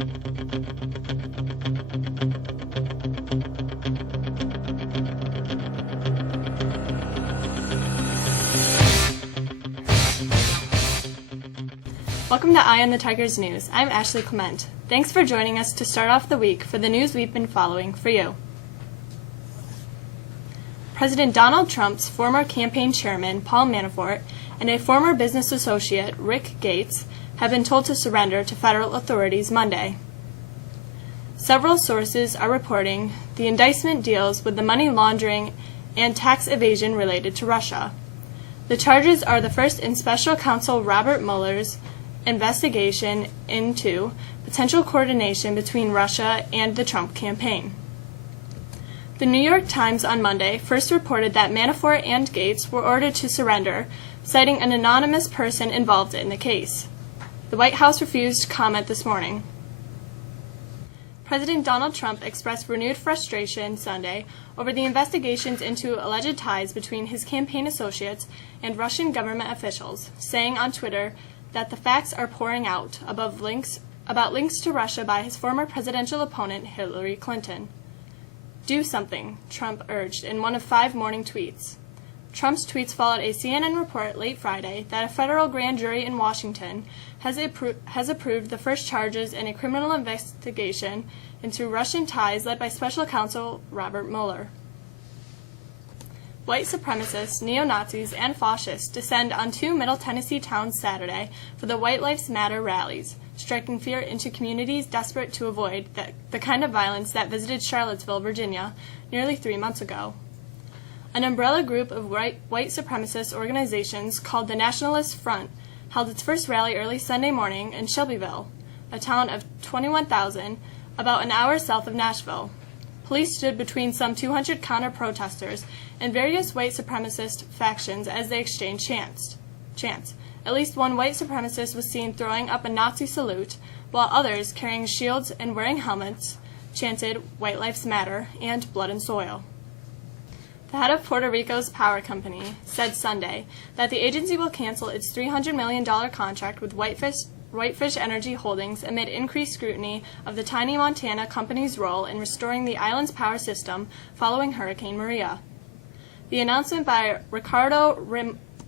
Welcome to Eye on the Tigers News. I'm Ashley Clement. Thanks for joining us to start off the week for the news we've been following for you. President Donald Trump's former campaign chairman, Paul Manafort, and a former business associate, Rick Gates, have been told to surrender to federal authorities Monday. Several sources are reporting the indictment deals with the money laundering and tax evasion related to Russia. The charges are the first in Special Counsel Robert Mueller's investigation into potential coordination between Russia and the Trump campaign. The New York Times on Monday first reported that Manafort and Gates were ordered to surrender, citing an anonymous person involved in the case. The White House refused to comment this morning. President Donald Trump expressed renewed frustration Sunday over the investigations into alleged ties between his campaign associates and Russian government officials, saying on Twitter that the facts are pouring out about links to Russia by his former presidential opponent, Hillary Clinton. Do something, Trump urged in one of 5 morning tweets. Trump's tweets followed a CNN report late Friday that a federal grand jury in Washington has approved the first charges in a criminal investigation into Russian ties led by Special Counsel Robert Mueller. White supremacists, neo-Nazis, and fascists descend on 2 Middle Tennessee towns Saturday for the White Lives Matter rallies, striking fear into communities desperate to avoid the kind of violence that visited Charlottesville, Virginia, nearly 3 months ago. An umbrella group of white supremacist organizations called the Nationalist Front held its first rally early Sunday morning in Shelbyville, a town of 21,000, about an hour south of Nashville. Police stood between some 200 counter-protesters and various white supremacist factions as they exchanged chants. At least one white supremacist was seen throwing up a Nazi salute, while others, carrying shields and wearing helmets, chanted "White Lives Matter" and "Blood and Soil." The head of Puerto Rico's power company said Sunday that the agency will cancel its $300 million contract with Whitefish Energy Holdings amid increased scrutiny of the tiny Montana company's role in restoring the island's power system following Hurricane Maria. The announcement by Ricardo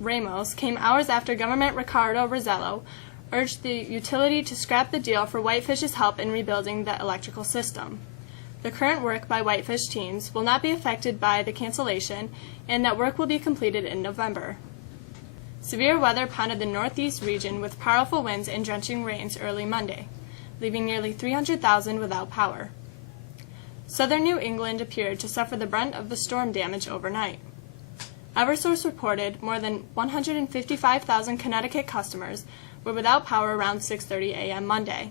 Ramos came hours after Government Ricardo Rosello urged the utility to scrap the deal for Whitefish's help in rebuilding the electrical system. The current work by Whitefish teams will not be affected by the cancellation, and that work will be completed in November. Severe weather pounded the northeast region with powerful winds and drenching rains early Monday, leaving nearly 300,000 without power. Southern New England appeared to suffer the brunt of the storm damage overnight. Eversource reported more than 155,000 Connecticut customers were without power around 6:30 a.m. Monday.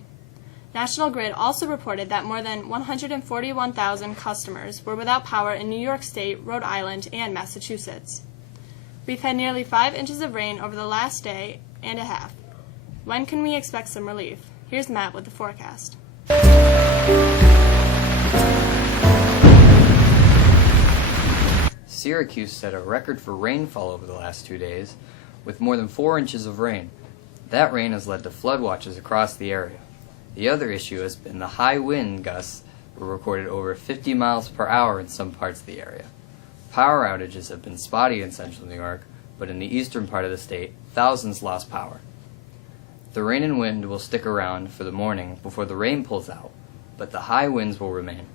National Grid also reported that more than 141,000 customers were without power in New York State, Rhode Island, and Massachusetts. We've had nearly 5 inches of rain over the last day and a half. When can we expect some relief? Here's Matt with the forecast. Syracuse set a record for rainfall over the last 2 days, with more than 4 inches of rain. That rain has led to flood watches across the area. The other issue has been the high wind gusts were recorded over 50 miles per hour in some parts of the area. Power outages have been spotty in central New York, but in the eastern part of the state, thousands lost power. The rain and wind will stick around for the morning before the rain pulls out, but the high winds will remain.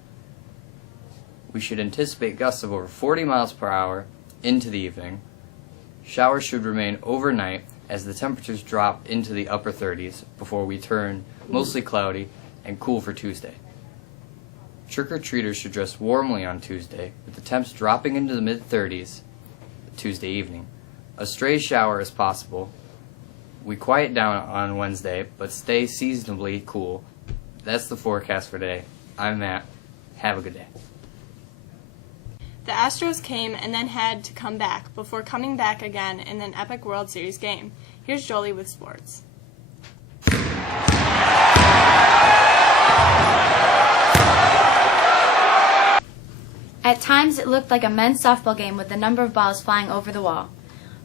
We should anticipate gusts of over 40 miles per hour into the evening. Showers should remain overnight as the temperatures drop into the upper 30s before we turn mostly cloudy and cool for Tuesday. Trick-or-treaters should dress warmly on Tuesday, with the temps dropping into the mid-30s Tuesday evening. A stray shower is possible. We quiet down on Wednesday, but stay seasonably cool. That's the forecast for today. I'm Matt. Have a good day. The Astros came and then had to come back before coming back again in an epic World Series game. Here's Jolie with sports. At times, it looked like a men's softball game with a number of balls flying over the wall.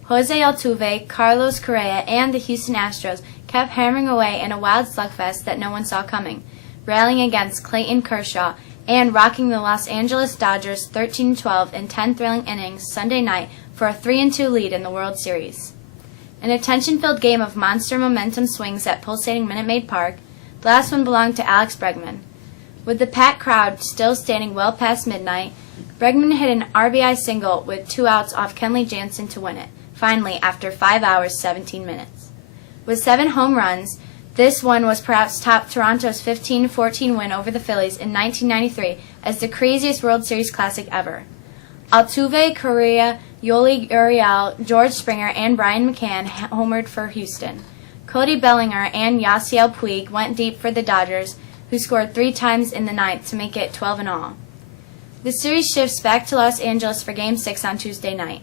Jose Altuve, Carlos Correa, and the Houston Astros kept hammering away in a wild slugfest that no one saw coming. rallying against Clayton Kershaw and rocking the Los Angeles Dodgers 13-12 in 10 thrilling innings Sunday night for a 3-2 lead in the World Series. An attention-filled game of monster momentum swings at pulsating Minute Maid Park. The last one belonged to Alex Bregman. With the packed crowd still standing well past midnight, Bregman hit an RBI single with 2 outs off Kenley Jansen to win it, finally after 5 hours, 17 minutes. With 7 home runs, this one was perhaps topped Toronto's 15-14 win over the Phillies in 1993 as the craziest World Series classic ever. Altuve, Correa, Yoli Gurriel, George Springer, and Brian McCann homered for Houston. Cody Bellinger and Yasiel Puig went deep for the Dodgers, who scored 3 times in the ninth to make it 12 in all. The series shifts back to Los Angeles for Game 6 on Tuesday night.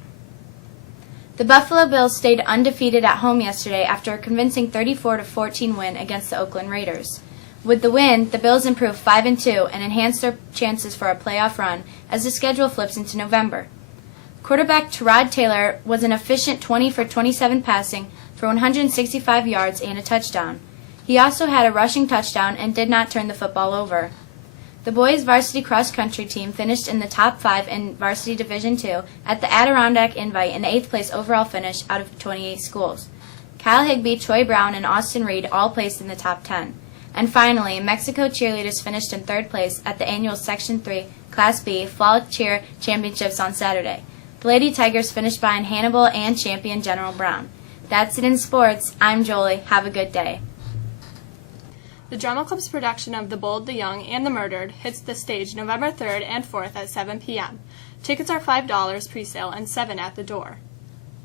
The Buffalo Bills stayed undefeated at home yesterday after a convincing 34-14 win against the Oakland Raiders. With the win, the Bills improved 5-2 and enhanced their chances for a playoff run as the schedule flips into November. Quarterback Tyrod Taylor was an efficient 20 for 27 passing for 165 yards and a touchdown. He also had a rushing touchdown and did not turn the football over. The boys' varsity cross-country team finished in the top 5 in Varsity Division II at the Adirondack Invite in 8th place overall finish out of 28 schools. Kyle Higbee, Troy Brown, and Austin Reed all placed in the top 10. And finally, Mexico cheerleaders finished in 3rd place at the annual Section 3 Class B Fall Cheer Championships on Saturday. The Lady Tigers finished behind Hannibal and champion General Brown. That's it in sports. I'm Jolie. Have a good day. The Drama Club's production of The Bold, the Young, and the Murdered hits the stage November 3rd and 4th at 7 p.m. Tickets are $5 pre-sale and $7 at the door.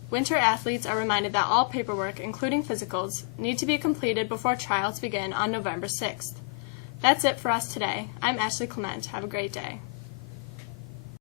Winter athletes are reminded that all paperwork, including physicals, need to be completed before trials begin on November 6th. That's it for us today. I'm Ashley Clement. Have a great day.